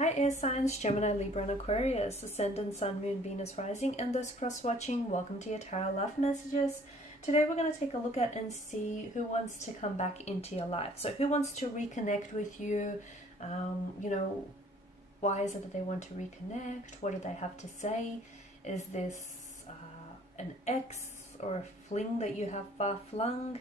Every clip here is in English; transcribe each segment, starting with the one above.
Hi air signs, Gemini, Libra and Aquarius, Ascendant, Sun, Moon, Venus, Rising, and those cross-watching, welcome to your Tarot Love Messages. Today we're going to take a look at and see who wants to come back into your life. So who wants to reconnect with you, why is it that they want to reconnect, what do they have to say, is this an ex or a fling that you have far flung.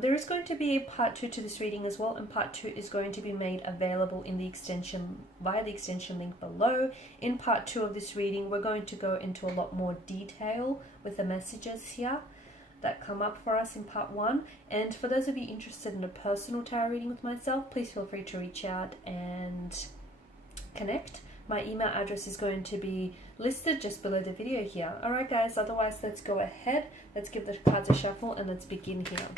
There is going to be a part 2 to this reading as well, and part 2 is going to be made available in the extension via the extension link below. In part 2 of this reading, we're going to go into a lot more detail with the messages here that come up for us in part 1. And for those of you interested in a personal tarot reading with myself, please feel free to reach out and connect. My email address is going to be listed just below the video here. Alright guys, otherwise let's go ahead, let's give the cards a shuffle and let's begin here.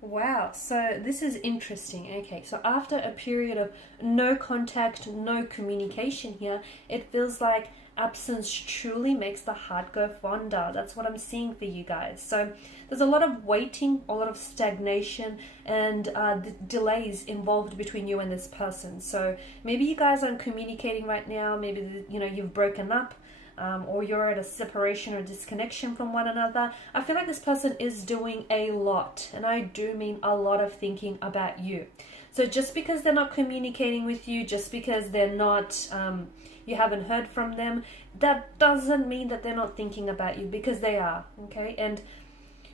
Wow, so this is interesting. Okay, so after a period of no contact, no communication here, it feels like absence truly makes the heart go fonder. That's what I'm seeing for you guys. So there's a lot of waiting, a lot of stagnation, and delays involved between you and this person. So maybe you guys aren't communicating right now. Maybe you've broken up. Or you're at a separation or disconnection from one another. I feel like this person is doing a lot, and I do mean a lot of thinking about you. So just because they're not communicating with you, just because they're not, you haven't heard from them, that doesn't mean that they're not thinking about you, because they are, okay? And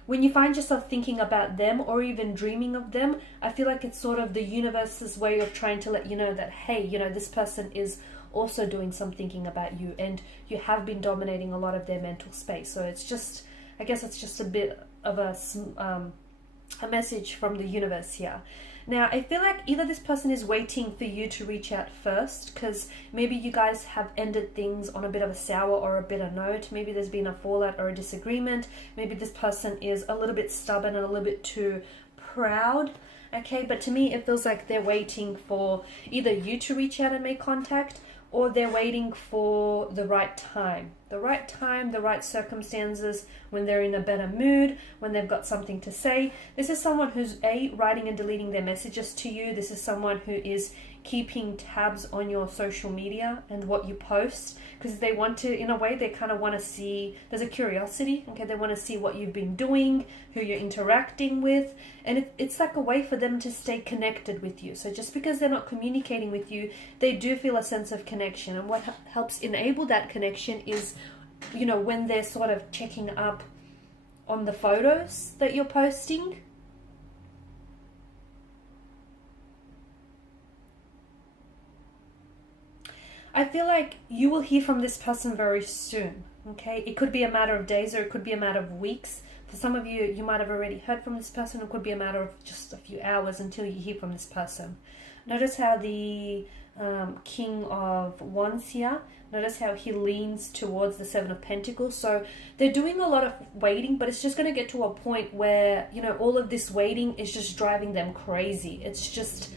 when you find yourself thinking about them or even dreaming of them, I feel like it's sort of the universe's way of trying to let you know that, hey, this person is also doing some thinking about you, and you have been dominating a lot of their mental space. So it's just, I guess it's just a bit of a message from the universe here. Now, I feel like either this person is waiting for you to reach out first, because maybe you guys have ended things on a bit of a sour or a bitter note. Maybe there's been a fallout or a disagreement. Maybe this person is a little bit stubborn and a little bit too proud. Okay, but to me, it feels like they're waiting for either you to reach out and make contact, or they're waiting for the right time, the right circumstances, when they're in a better mood, when they've got something to say. This is someone who's writing and deleting their messages to you. This is someone who is keeping tabs on your social media and what you post, because they want to, in a way, they kind of want to see, there's a curiosity, okay? They want to see what you've been doing, who you're interacting with, and it's like a way for them to stay connected with you. So just because they're not communicating with you, they do feel a sense of connection, and what helps enable that connection is, when they're sort of checking up on the photos that you're posting. I feel like you will hear from this person very soon, okay? It could be a matter of days, or it could be a matter of weeks. For some of you, you might have already heard from this person. It could be a matter of just a few hours until you hear from this person. Notice how the King of Wands here, notice how he leans towards the Seven of Pentacles. So they're doing a lot of waiting, but it's just going to get to a point where, all of this waiting is just driving them crazy. It's just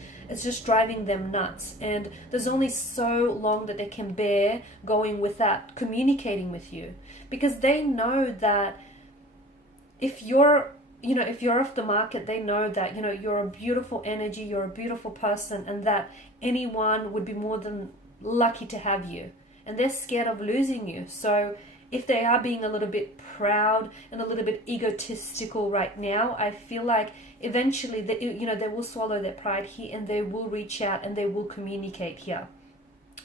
driving them nuts, and there's only so long that they can bear going without communicating with you, because they know that if you're off the market, they know that you're a beautiful energy, you're a beautiful person, and that anyone would be more than lucky to have you, and they're scared of losing you. So if they are being a little bit proud and a little bit egotistical right now, I feel like eventually they will swallow their pride here, and they will reach out and they will communicate here.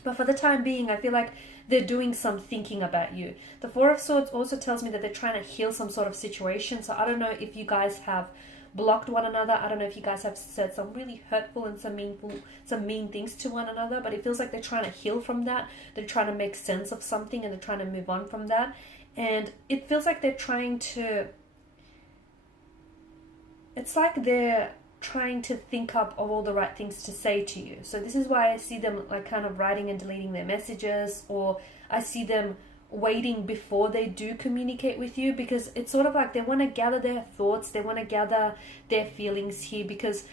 But for the time being, I feel like they're doing some thinking about you. The Four of Swords also tells me that they're trying to heal some sort of situation. So I don't know if you guys have blocked one another. I don't know if you guys have said some really hurtful and some mean things to one another, but it feels like they're trying to heal from that. They're trying to make sense of something, and they're trying to move on from that. And it feels like they're trying to, it's like they're trying to think up of all the right things to say to you. So this is why I see them like kind of writing and deleting their messages, or I see them waiting before they do communicate with you, because it's sort of like they want to gather their thoughts, they want to gather their feelings here, because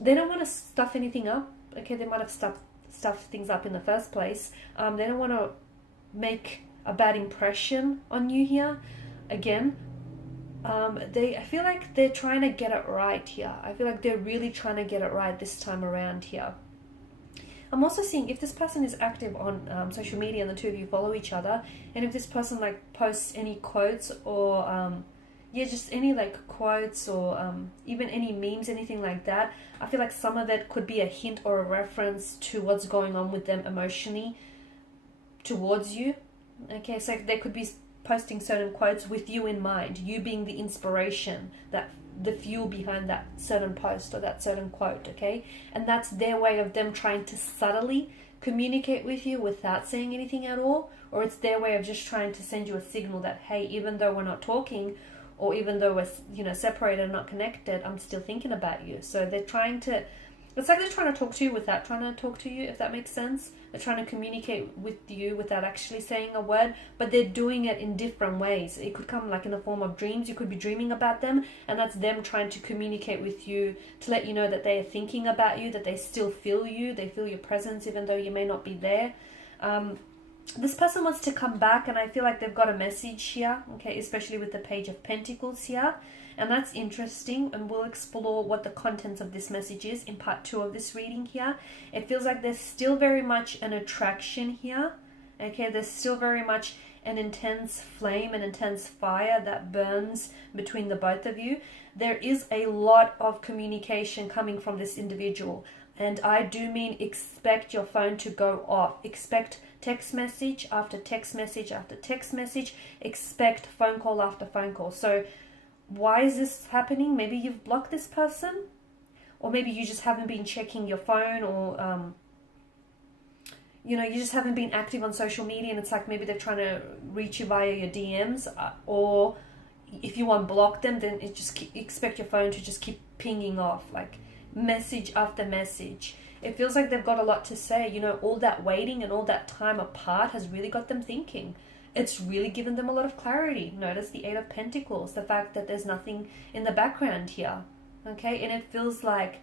they don't want to stuff anything up. Okay, they might have stuffed things up in the first place. They don't want to make a bad impression on you here. Again, I feel like they're trying to get it right here. I feel like they're really trying to get it right this time around here. I'm also seeing if this person is active on social media and the two of you follow each other, and if this person like posts any quotes or just any like quotes or even any memes, anything like that, I feel like some of it could be a hint or a reference to what's going on with them emotionally towards you. Okay, so they could be posting certain quotes with you in mind, you being the inspiration, that the fuel behind that certain post or that certain quote. Okay, and that's their way of them trying to subtly communicate with you without saying anything at all, or it's their way of just trying to send you a signal that, hey, even though we're not talking, or even though we're separated and not connected, I'm still thinking about you. So they're trying to, it's like they're trying to talk to you without trying to talk to you, if that makes sense. They're trying to communicate with you without actually saying a word, but they're doing it in different ways. It could come like in the form of dreams. You could be dreaming about them, and that's them trying to communicate with you to let you know that they are thinking about you, that they still feel you, they feel your presence even though you may not be there. This person wants to come back, and I feel like they've got a message here, okay, especially with the Page of Pentacles here. And that's interesting, and we'll explore what the contents of this message is in part 2 of this reading here. It feels like there's still very much an attraction here. Okay, there's still very much an intense flame, an intense fire that burns between the both of you. There is a lot of communication coming from this individual. And I do mean expect your phone to go off. Expect text message after text message after text message. Expect phone call after phone call. So why is this happening? Maybe you've blocked this person, or maybe you just haven't been checking your phone, or you just haven't been active on social media, and it's like maybe they're trying to reach you via your DMs, or if you unblock them, then expect your phone to just keep pinging off like message after message. It feels like they've got a lot to say. All that waiting and all that time apart has really got them thinking. It's really given them a lot of clarity. Notice the 8 of Pentacles, the fact that there's nothing in the background here. Okay, and it feels like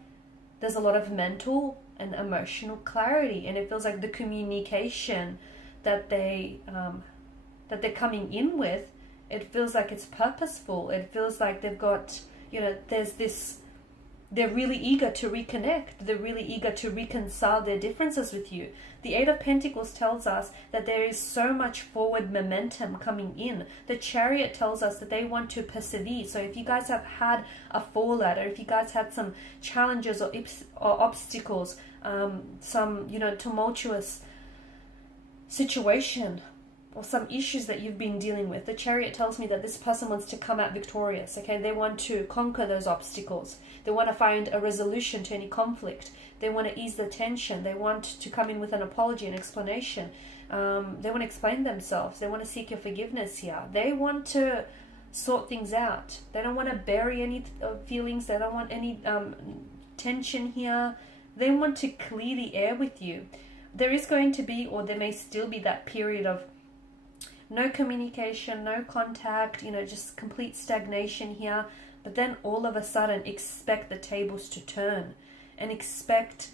there's a lot of mental and emotional clarity, and it feels like the communication that they're coming in with, it feels like it's purposeful. It feels like they've got, there's this, they're really eager to reconnect. They're really eager to reconcile their differences with you. The 8 of Pentacles tells us that there is so much forward momentum coming in. The Chariot tells us that they want to persevere. So if you guys have had a fallout, or if you guys had some challenges or obstacles, some, tumultuous situation, or some issues that you've been dealing with, the Chariot tells me that this person wants to come out victorious. Okay, they want to conquer those obstacles. They want to find a resolution to any conflict. They want to ease the tension. They want to come in with an apology, an explanation. They want to explain themselves. They want to seek your forgiveness here. They want to sort things out. They don't want to bury any feelings. They don't want any tension here. They want to clear the air with you. There is going to be, or there may still be, that period of no communication, no contact, just complete stagnation here. But then all of a sudden, expect the tables to turn, and expect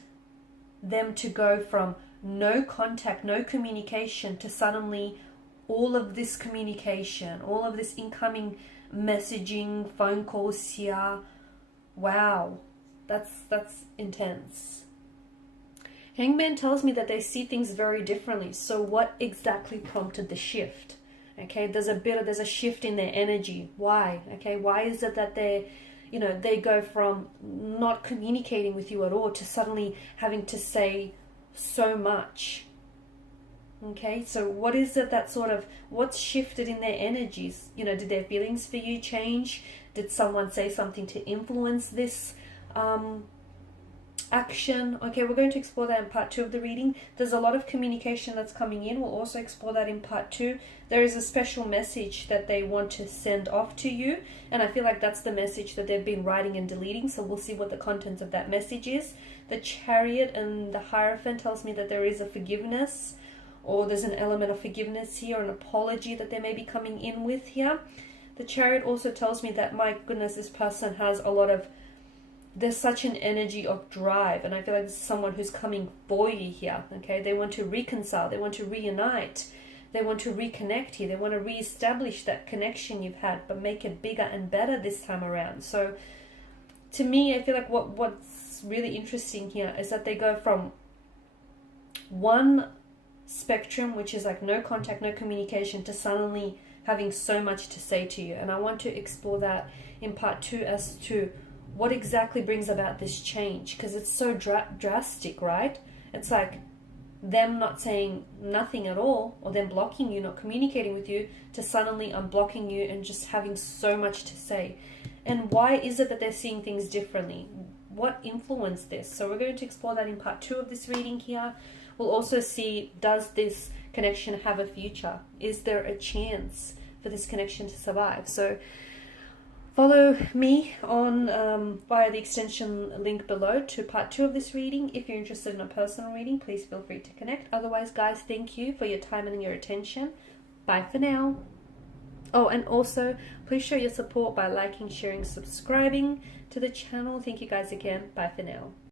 them to go from no contact, no communication, to suddenly all of this communication, all of this incoming messaging, phone calls here. Wow, that's intense. Hangman tells me that they see things very differently. So what exactly prompted the shift? Okay, there's a shift in their energy. Why? Okay, why is it that they go from not communicating with you at all to suddenly having to say so much? Okay, so what is it that what's shifted in their energies? Did their feelings for you change? Did someone say something to influence this action? Okay, we're going to explore that in part 2 of the reading. There's a lot of communication that's coming in. We'll also explore that in part 2. There is a special message that they want to send off to you, and I feel like that's the message that they've been writing and deleting, so we'll see what the contents of that message is. The Chariot and the Hierophant tells me that there is a forgiveness, or there's an element of forgiveness here, an apology that they may be coming in with here. The Chariot also tells me that, my goodness, this person has a lot of, there's such an energy of drive, and I feel like this is someone who's coming for you here, okay? They want to reconcile, they want to reunite, they want to reconnect here, they want to reestablish that connection you've had, but make it bigger and better this time around. So to me, I feel like what's really interesting here is that they go from one spectrum, which is like no contact, no communication, to suddenly having so much to say to you. And I want to explore that in part 2 as to what exactly brings about this change, because it's so drastic, right? It's like them not saying nothing at all, or them blocking you, not communicating with you, to suddenly unblocking you and just having so much to say. And why is it that they're seeing things differently? What influenced this? So we're going to explore that in part 2 of this reading here. We'll also see, does this connection have a future? Is there a chance for this connection to survive? So follow me on via the extension link below to part 2 of this reading. If you're interested in a personal reading, please feel free to connect. Otherwise, guys, thank you for your time and your attention. Bye for now. Oh, and also, please show your support by liking, sharing, subscribing to the channel. Thank you guys again. Bye for now.